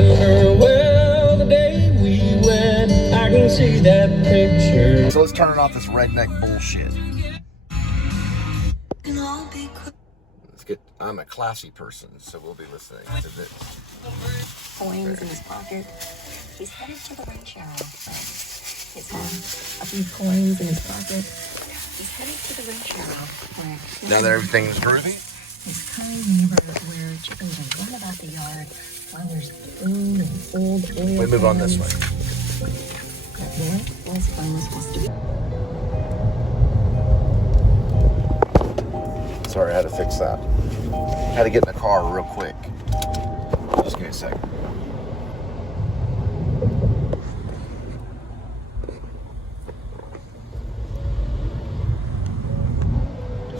remember well the day we went. I can see that picture. So let's turn off this redneck bullshit. Let's get. I'm a classy person, so we'll be listening to this. Coins in his pocket. He's headed to the ranch arrow. He's got a few coins in his pocket. He's headed to the ranch arrow. Now that everything's groovy. His kind neighbor where chickens are run about the yard while there's food and old oil. We move on this way. That boy was supposed to be. Sorry, I had to fix that. Had to get in the car real quick. Just give me a second.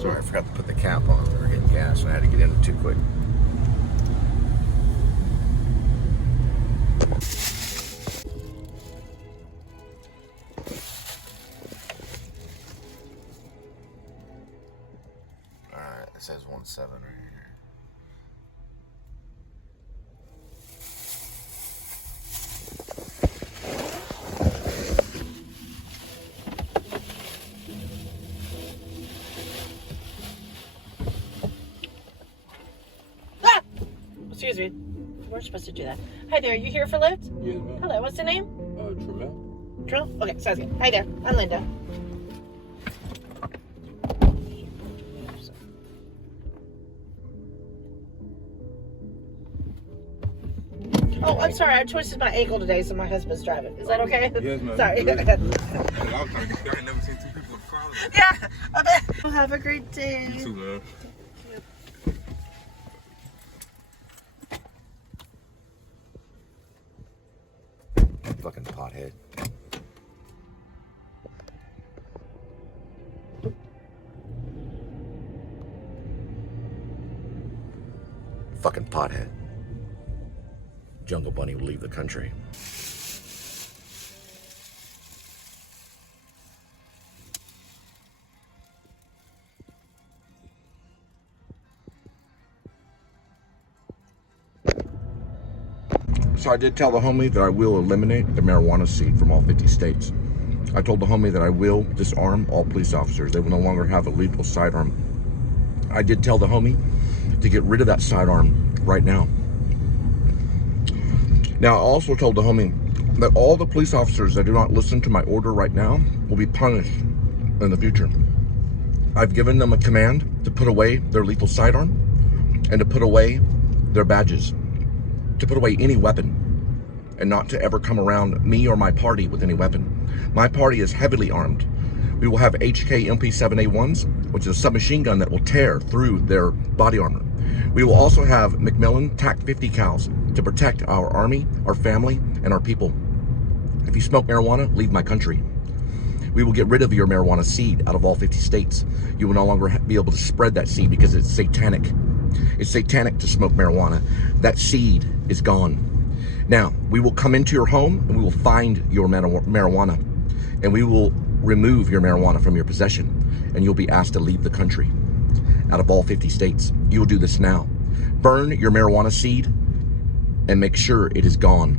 Sorry, I forgot to put the cap on. We were getting gas, and I had to get in too quick. Alright, it says 1.7 right here. Excuse me. We're supposed to do that. Hi there, you here for Lyft? Yes, ma'am. Hello, what's the name? Tremel. Trill? Okay, sounds good. Hi there, I'm Linda. Oh, I'm sorry, I twisted my ankle today, so my husband's driving. Is that okay? Yes, ma'am. Sorry. I was trying to get I ain't never seen two people follow. Yeah, I bet. Well, have a great day. You too, man. Fucking pothead. Fucking pothead. Jungle Bunny will leave the country. So I did tell the homie that I will eliminate the marijuana seed from all 50 states. I told the homie that I will disarm all police officers. They will no longer have a lethal sidearm. I did tell the homie to get rid of that sidearm right now. Now, I also told the homie that all the police officers that do not listen to my order right now will be punished in the future. I've given them a command to put away their lethal sidearm and to put away their badges, to put away any weapon, and not to ever come around me or my party with any weapon. My party is heavily armed. We will have HK MP7A1s, which is a submachine gun that will tear through their body armor. We will also have Macmillan TAC 50 cals to protect our army, our family, and our people. If you smoke marijuana, leave my country. We will get rid of your marijuana seed out of all 50 states. You will no longer be able to spread that seed because it's satanic. It's satanic to smoke marijuana. That seed is gone. Now, we will come into your home and we will find your marijuana, and we will remove your marijuana from your possession, and you'll be asked to leave the country out of all 50 states. You will do this now. Burn your marijuana seed and make sure it is gone.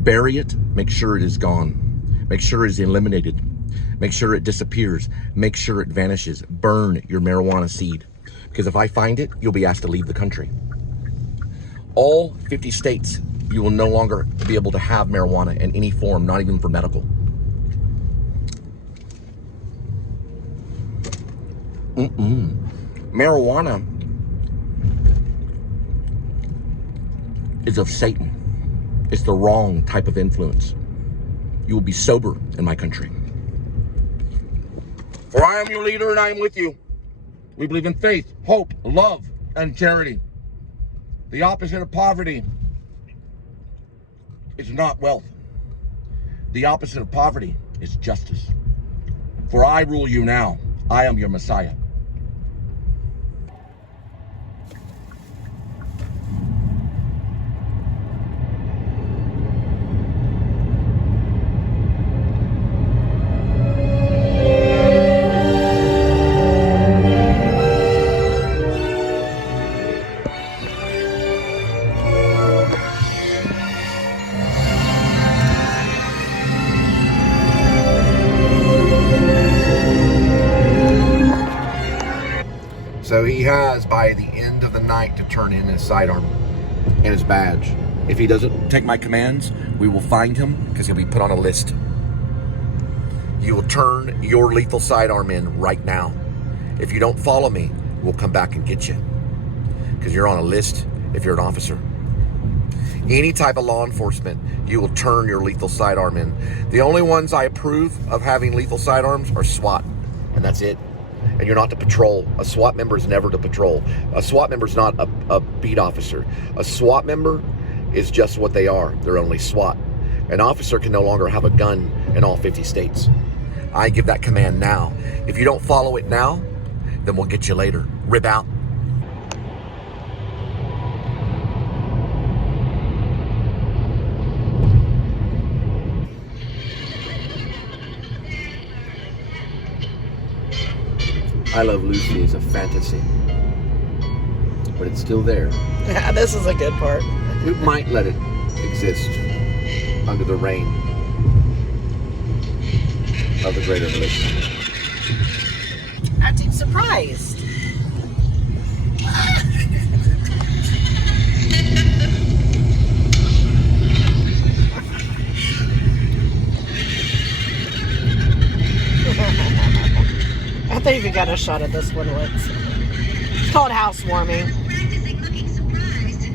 Bury it, make sure it is gone. Make sure it is eliminated. Make sure it disappears. Make sure it vanishes. Burn your marijuana seed. Because if I find it, you'll be asked to leave the country. All 50 states, you will no longer be able to have marijuana in any form, not even for medical. Marijuana is of Satan. It's the wrong type of influence. You will be sober in my country. For I am your leader and I am with you. We believe in faith, hope, love, and charity. The opposite of poverty is not wealth. The opposite of poverty is justice. For I rule you now. I am your Messiah. has by the end of the night to turn in his sidearm and his badge. If he doesn't take my commands, we will find him because he'll be put on a list. You will turn your lethal sidearm in right now. If you don't follow me, we'll come back and get you because you're on a list if you're an officer. Any type of law enforcement, you will turn your lethal sidearm in. The only ones I approve of having lethal sidearms are SWAT, and that's it. And you're not to patrol. A SWAT member is never to patrol. A SWAT member is not a beat officer. A SWAT member is just what they are. They're only SWAT. An officer can no longer have a gun in all 50 states. I give that command now. If you don't follow it now, then we'll get you later. Rib out. I Love Lucy is a fantasy, but it's still there. Yeah, this is a good part. We might let it exist under the reign of the Great Revolution. Not too surprised. I think we got a shot at this one once. It's called housewarming. Practicing looking surprised. I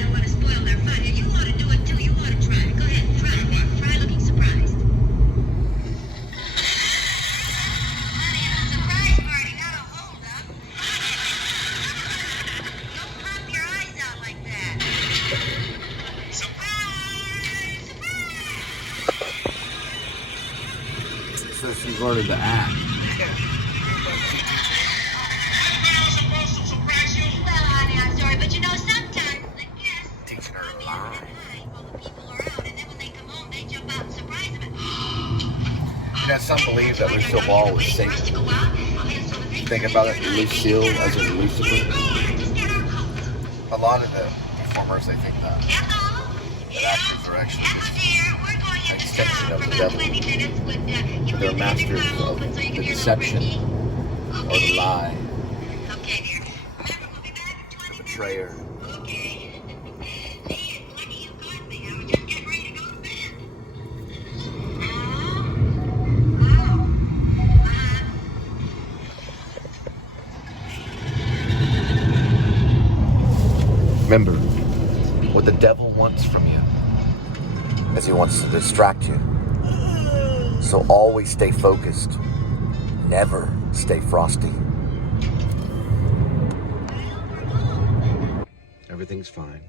don't want to spoil their fun. You want to do it too. You want to try it. Go ahead, try it. Try looking surprised. Honey, it's a surprise party, not a hold-up. Don't pop your eyes out like that. Surprise! Surprise! So she's learning to act. Well, honey, I'm sorry, but you know, sometimes the guests Teaching her come to in lie. at night while the people are out, and then when they come home, they jump out and surprise them. You know, some believe that Lucille Ball was Satan. Think about it, Lucille as in Lucifer. A lot of the performers, they think that actors are actually just an extension of the devil. But they're masters of the deception or the lie, Okay, dear. Remember, we'll be back in 20 the betrayer. Okay. See, it's lucky you caught me. I was just getting ready to go to bed. Wow. Remember, what the devil wants from you is he wants to distract you. So always stay focused. Never stay frosty. Everything's fine.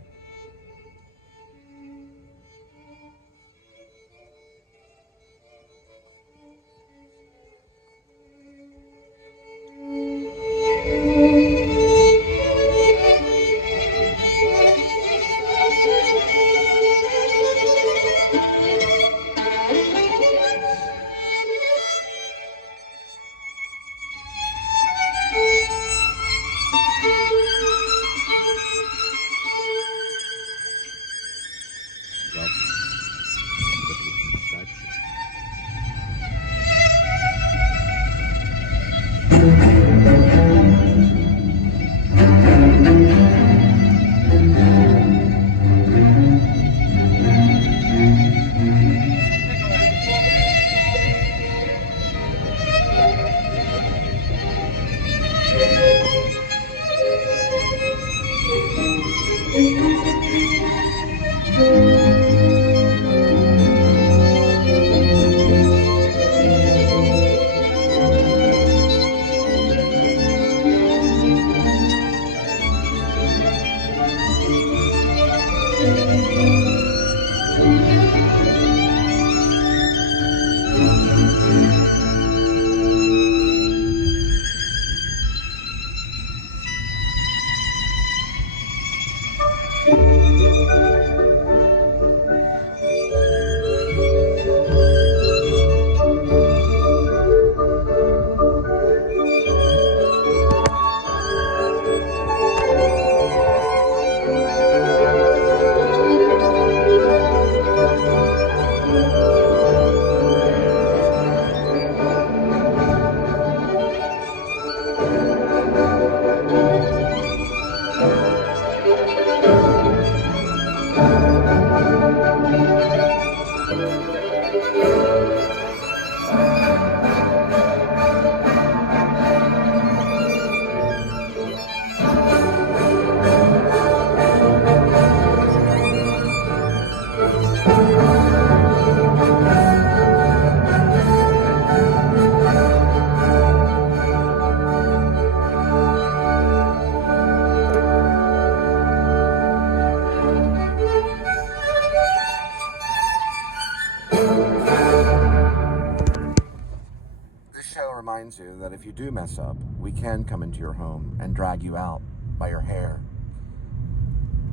if you do mess up, we can come into your home and drag you out by your hair,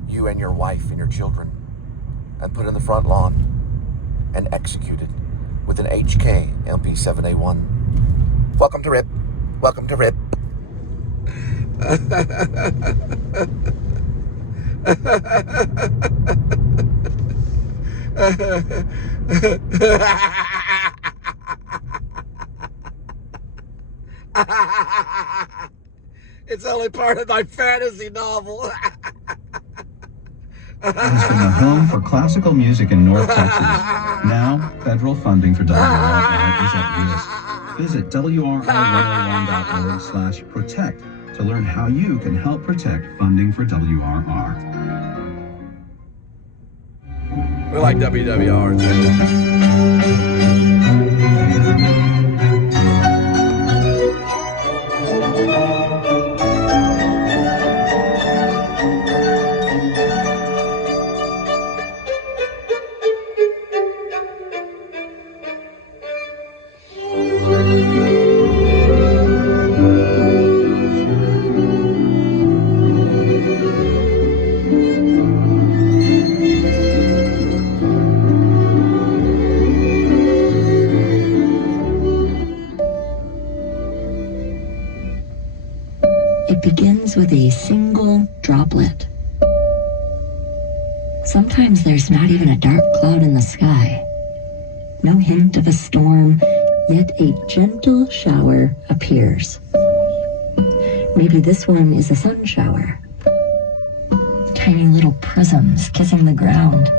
you and your wife and your children, and put in the front lawn and executed with an HK MP7A1. Welcome to RIP. Welcome to RIP. It's only part of my fantasy novel. Has been a home for classical music in North Texas. Now, federal funding for WRR is at risk. Visit WRR101.org/protect to learn how you can help protect funding for WRR. We like WWR too. It begins with a single droplet. Sometimes there's not even a dark cloud in the sky. No hint of a storm, yet a gentle shower appears. Maybe this one is a sun shower. Tiny little prisms kissing the ground.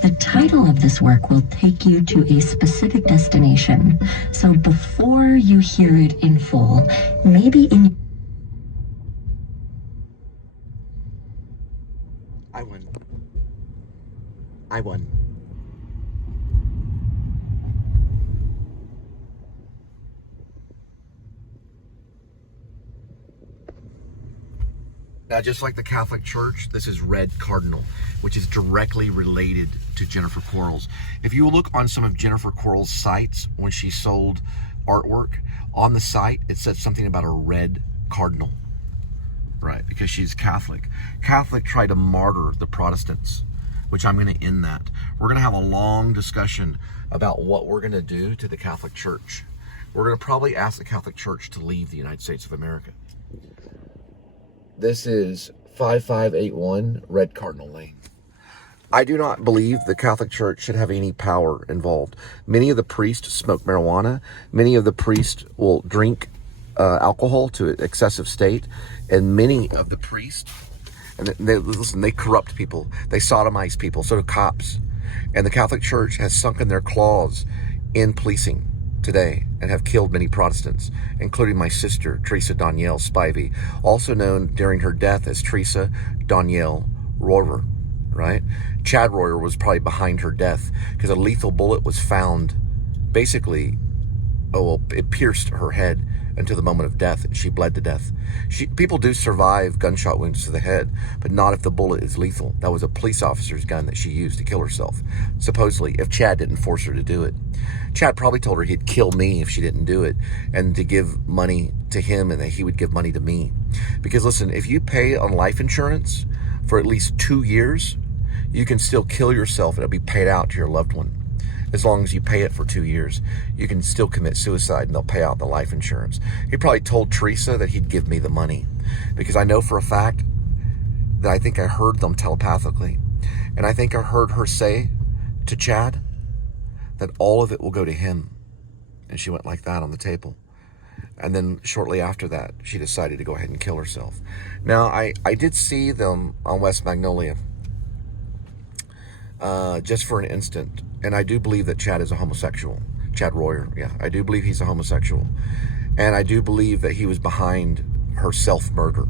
The title of this work will take you to a specific destination, so before you hear it in full, maybe in... I won. I won. Now, just like the Catholic Church, this is Red Cardinal, which is directly related to Jennifer Quarles. If you look on some of Jennifer Quarles' sites when she sold artwork, on the site it said something about a red cardinal, right? Because she's Catholic. Catholic tried to martyr the Protestants, which I'm going to end that. We're going to have a long discussion about what we're going to do to the Catholic Church. We're going to probably ask the Catholic Church to leave the United States of America. This is 5581 Red Cardinal Lane. I do not believe the Catholic Church should have any power involved. Many of the priests smoke marijuana. Many of the priests will drink alcohol to an excessive state. And many of the priests, and they corrupt people. They sodomize people. So do cops. And the Catholic Church has sunken their claws in policing today and have killed many Protestants, including my sister, Teresa Danielle Spivey, also known during her death as Teresa Danielle Royer, right? Chad Royer was probably behind her death because a lethal bullet was found, basically, it pierced her head until the moment of death, and she bled to death. People do survive gunshot wounds to the head, but not if the bullet is lethal. That was a police officer's gun that she used to kill herself, supposedly, if Chad didn't force her to do it. Chad probably told her he'd kill me if she didn't do it, and to give money to him and that he would give money to me. Because listen, if you pay on life insurance for at least 2 years, you can still kill yourself and it'll be paid out to your loved one. As long as you pay it for 2 years, you can still commit suicide and they'll pay out the life insurance. He probably told Teresa that he'd give me the money because I know for a fact that I think I heard them telepathically. And I think I heard her say to Chad that all of it will go to him. And she went like that on the table. And then shortly after that, she decided to go ahead and kill herself. Now, I did see them on West Magnolia just for an instant. And I do believe that Chad is a homosexual. Chad Royer, yeah. I do believe he's a homosexual. And I do believe that he was behind her self-murder.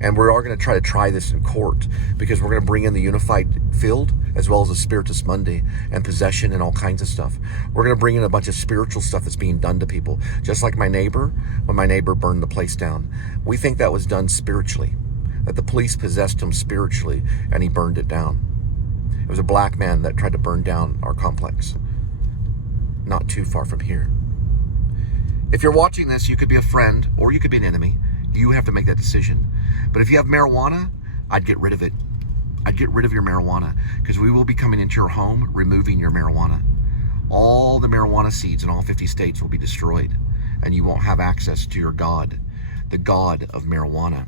And we're all going to try this in court because we're going to bring in the unified field as well as the Spiritus Mundi and possession and all kinds of stuff. We're going to bring in a bunch of spiritual stuff that's being done to people. Just like my neighbor, when my neighbor burned the place down. We think that was done spiritually. That the police possessed him spiritually and he burned it down. It was a black man that tried to burn down our complex. not too far from here. If you're watching this, you could be a friend or you could be an enemy. You have to make that decision. But if you have marijuana, I'd get rid of it. I'd get rid of your marijuana, because we will be coming into your home, removing your marijuana. All the marijuana seeds in all 50 states will be destroyed, and you won't have access to your God, the God of marijuana,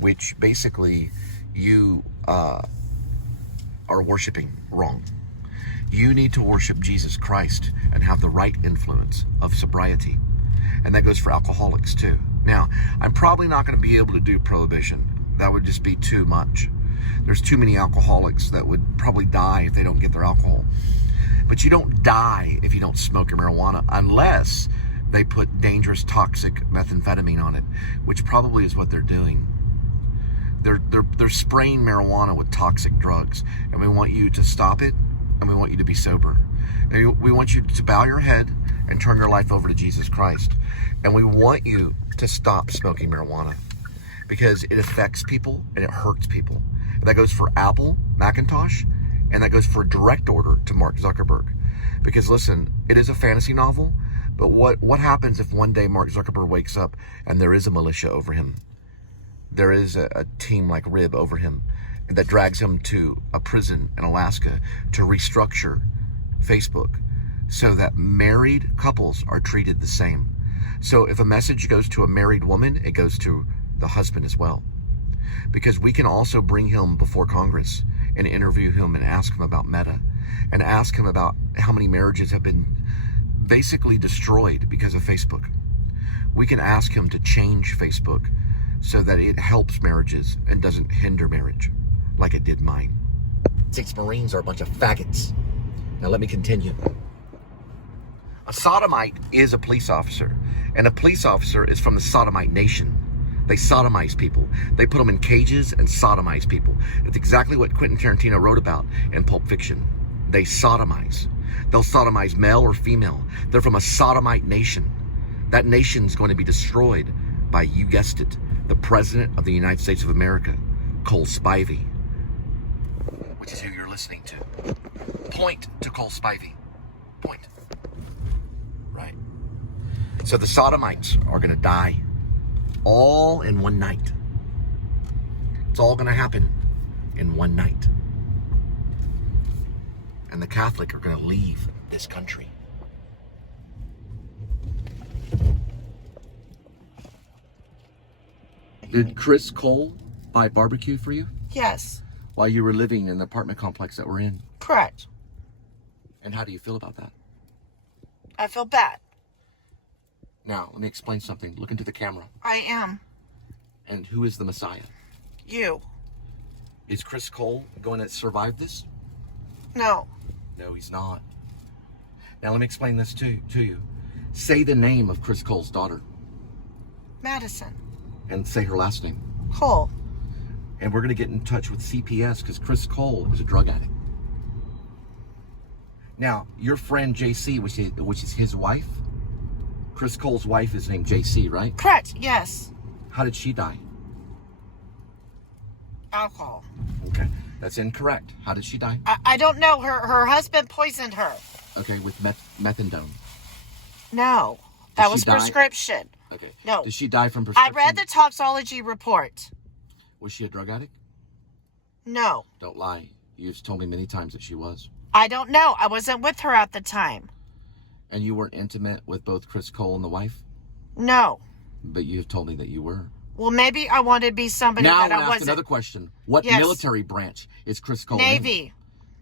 which basically you are worshiping wrong. You need to worship Jesus Christ and have the right influence of sobriety. And that goes for alcoholics too. Now, I'm probably not going to be able to do prohibition. That would just be too much. There's too many alcoholics that would probably die if they don't get their alcohol. But you don't die if you don't smoke your marijuana, unless they put dangerous, toxic methamphetamine on it, which probably is what they're doing. They're spraying marijuana with toxic drugs, and we want you to stop it, and we want you to be sober. And we want you to bow your head and turn your life over to Jesus Christ. And we want you to stop smoking marijuana, because it affects people and it hurts people. And that goes for Apple, Macintosh, and that goes for a direct order to Mark Zuckerberg. Because listen, it is a fantasy novel, but what happens if one day Mark Zuckerberg wakes up and there is a militia over him? There is a team like RIB over him that drags him to a prison in Alaska to restructure Facebook so that married couples are treated the same. So if a message goes to a married woman, it goes to the husband as well. Because we can also bring him before Congress and interview him and ask him about Meta, and ask him about how many marriages have been basically destroyed because of Facebook. We can ask him to change Facebook so that it helps marriages and doesn't hinder marriage like it did mine. States Marines are a bunch of faggots. Now let me continue. A sodomite is a police officer, and a police officer is from the sodomite nation. They sodomize people. They put them in cages and sodomize people. It's exactly what Quentin Tarantino wrote about in Pulp Fiction. They sodomize. They'll sodomize male or female. They're from a sodomite nation. That nation's going to be destroyed by, you guessed it, the President of the United States of America, Cole Spivey, which is who you're listening to. Point to Cole Spivey. Point. Right. So the sodomites are going to die all in one night. It's all going to happen in one night. And the Catholic are going to leave this country. Did Chris Cole buy barbecue for you Yes. while you were living in the apartment complex that we're in? Correct. And how do you feel about that? I feel bad. Now, let me explain something. Look into the camera. I am. And who is the Messiah? You. Is Chris Cole going to survive this? No. No, he's not. Now, let me explain this to you. Say the name of Chris Cole's daughter. Madison. And say her last name. Cole. And we're going to get in touch with CPS, because Chris Cole is a drug addict. Now, your friend JC, which is his wife, Chris Cole's wife is named JC, right? Correct. Yes. How did she die? Alcohol. Okay, that's incorrect. How did she die? I don't know. Her husband poisoned her. Okay, with methadone. No. That Did was she die? prescription. Okay. No. Did she die from I prescription? read the toxology report. Was she a drug addict? No. Don't lie. You've told me many times that she was. I don't know. I wasn't with her at the time. And you weren't intimate with both Chris Cole and the wife? No. But you've told me that you were. Well, maybe I wanted to be somebody Now I that I want to ask wasn't. another question. What Yes. military branch is Chris Cole in? Navy.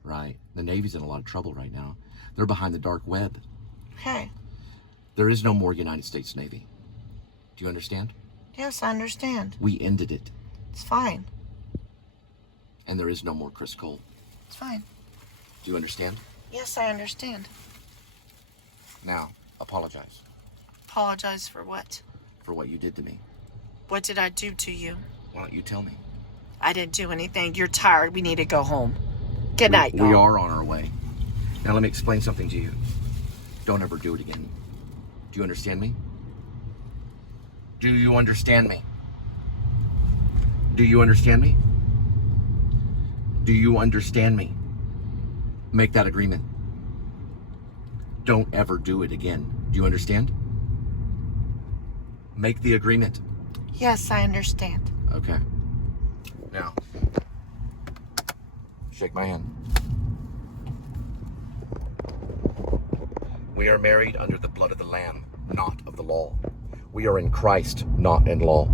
Right. The Navy's in a lot of trouble right now. They're behind the dark web. Okay. There is no more United States Navy. Do you understand? Yes, I understand. We ended it. It's fine. And there is no more Chris Cole. It's fine. Do you understand? Yes, I understand. Now, apologize Apologize for what? for what you did to me. What did I do to you? Why don't you tell me? I didn't do anything. You're tired. We need to go home. Good night, We y'all. are on our way. Now let me explain something to you. Don't ever do it again. Do you understand me? Do you understand me? Do you understand me? Do you understand me? Make that agreement. Don't ever do it again. Do you understand? Make the agreement. Yes, I understand. Okay. Now, shake my hand. We are married under the blood of the Lamb, not of the law. We are in Christ, not in law.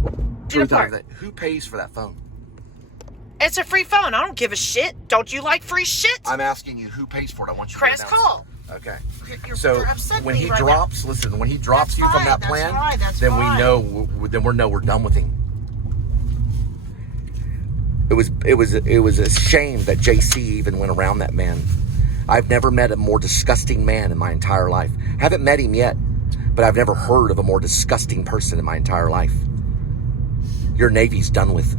Truth out of that. Who pays for that phone? It's a free phone. I don't give a shit. Don't you like free shit? I'm asking you who pays for it. I want you to Chris announce. Cole. Okay. You're upset when me he right drops, listen, when he drops That's you from fine, that that's plan, fine, that's then fine. we know we're done with him. It was a shame that JC even went around that man. I've never met a more disgusting man in my entire life. Haven't met him yet, but I've never heard of a more disgusting person in my entire life. Your Navy's done with.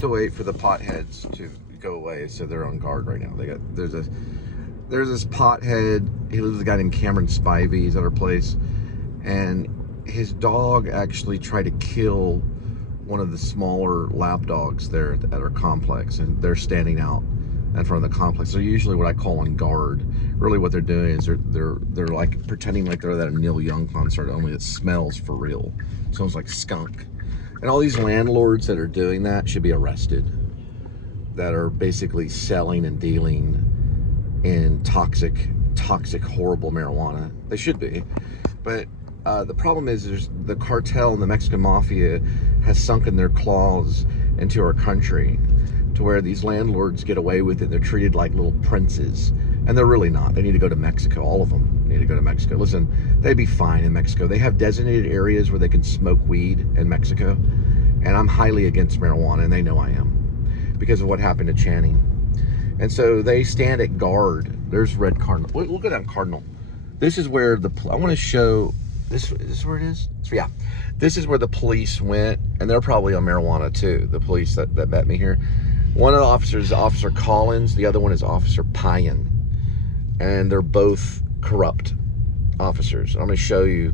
To wait for the potheads to go away, so they're on guard right now. There's this pothead. He lives with a guy named Cameron Spivey. He's at our place, and his dog actually tried to kill one of the smaller lap dogs there at our complex, and they're standing out in front of the complex. They're usually what I call on guard. Really, what they're doing is they're like pretending like they're at a Neil Young concert, only it smells for real. It smells like skunk. And all these landlords that are doing that should be arrested, that are basically selling and dealing in toxic, horrible marijuana. They should be. But the problem is there's the cartel and the Mexican mafia has sunken their claws into our country to where these landlords get away with it. They're treated like little princes. And they're really not. They need to go to Mexico. All of them need to go to Mexico. Listen, they'd be fine in Mexico. They have designated areas where they can smoke weed in Mexico. And I'm highly against marijuana, and they know I am because of what happened to Channing. And so they stand at guard. There's Red Cardinal. We'll go down Cardinal. This is where I want to show, is this where it is? So yeah, this is where the police went, and they're probably on marijuana too, the police that met me here. One of the officers is Officer Collins, the other one is Officer Payan. And they're both corrupt officers. I'm going to show you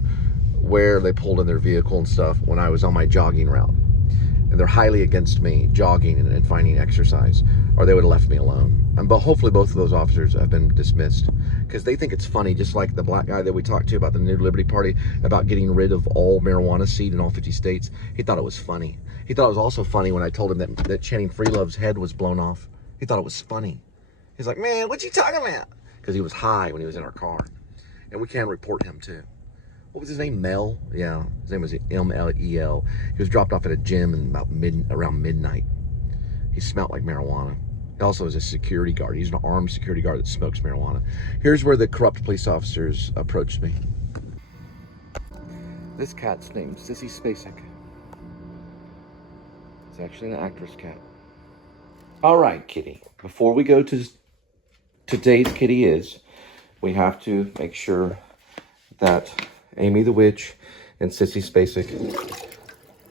where they pulled in their vehicle and stuff when I was on my jogging route. And they're highly against me jogging and finding exercise, or they would have left me alone. But hopefully both of those officers have been dismissed because they think it's funny, just like the black guy that we talked to about the New Liberty Party, about getting rid of all marijuana seed in all 50 states. He thought it was funny. He thought it was also funny when I told him that Channing Freelove's head was blown off. He thought it was funny. He's like, man, what you talking about? Because he was high when he was in our car. And we can report him too. What was his name? Mel? Yeah, his name was M-L-E-L. He was dropped off at a gym around midnight. He smelled like marijuana. He also is a security guard. He's an armed security guard that smokes marijuana. Here's where the corrupt police officers approached me. This cat's named Sissy Spacek. It's actually an actress cat. All right, kitty. Before we go to today's kitty we have to make sure that Amy the Witch and Sissy Spacek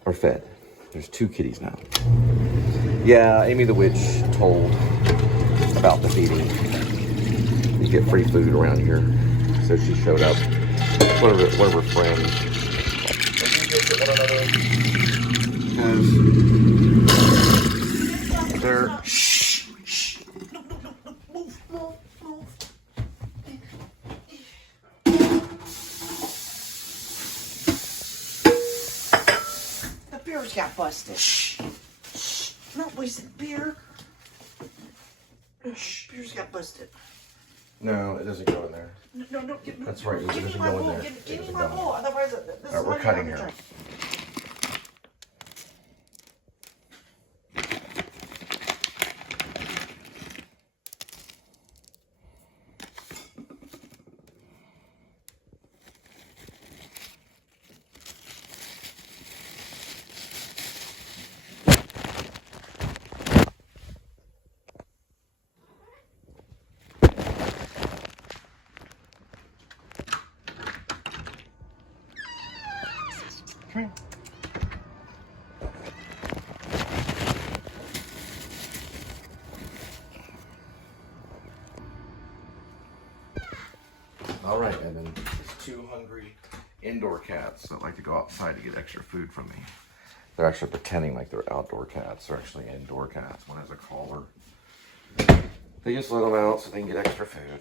are fed. There's 2 kitties now. Yeah, Amy the Witch told about the feeding. You get free food around here. So she showed up. One of her friends. Because they're... Beer's got busted. Shh. Shh. Not wasting beer. Shh. Beer's got busted. No, it doesn't go in there. No. That's right. It Give me doesn't my go in bowl. there. Give me my bowl. Otherwise, this is We're cutting here. Come here. All right, and then there's two hungry indoor cats that like to go outside to get extra food from me. They're actually pretending like they're outdoor cats. They're actually indoor cats. One has a collar. They just let them out so they can get extra food.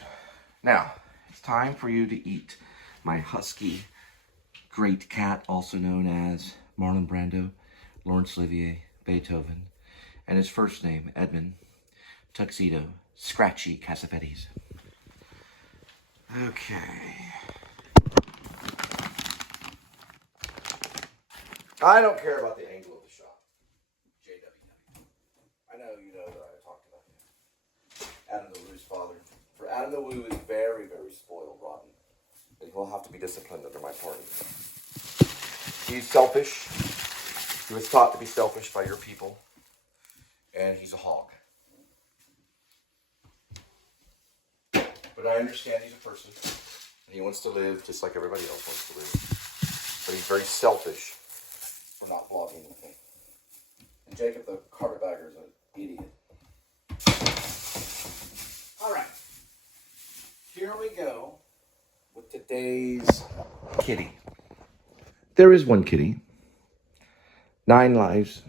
Now, it's time for you to eat my husky great cat, also known as Marlon Brando, Laurence Olivier, Beethoven, and his first name, Edmund, Tuxedo, Scratchy Cassavetes. Okay. I don't care about the angle of the shot. JWW. I know you know that I talked about him. Adam the Woo's father. For Adam the Woo is very, very spoiled, rotten. And he'll have to be disciplined under my party. He's selfish. He was taught to be selfish by your people. And he's a hog. But I understand he's a person. And he wants to live just like everybody else wants to live. But he's very selfish for not vlogging with me. And Jacob the carpetbagger is an idiot. Alright. Here we go with today's kitty. There is one kitty. 9 lives.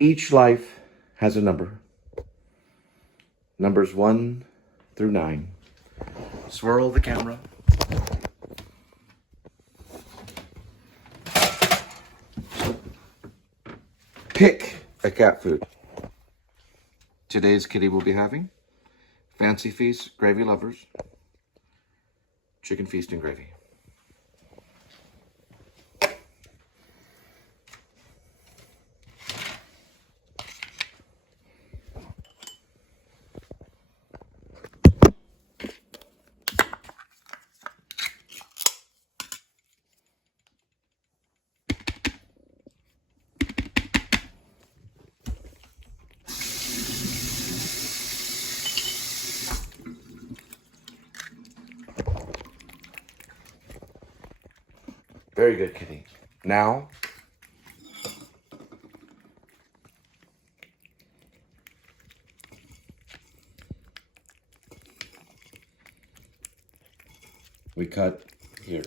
Each life has a number. Numbers 1 through 9. Swirl the camera. Pick a cat food. Today's kitty will be having Fancy Feast, Gravy Lovers, Chicken Feast and Gravy. Very good, kitty. Now, we cut here.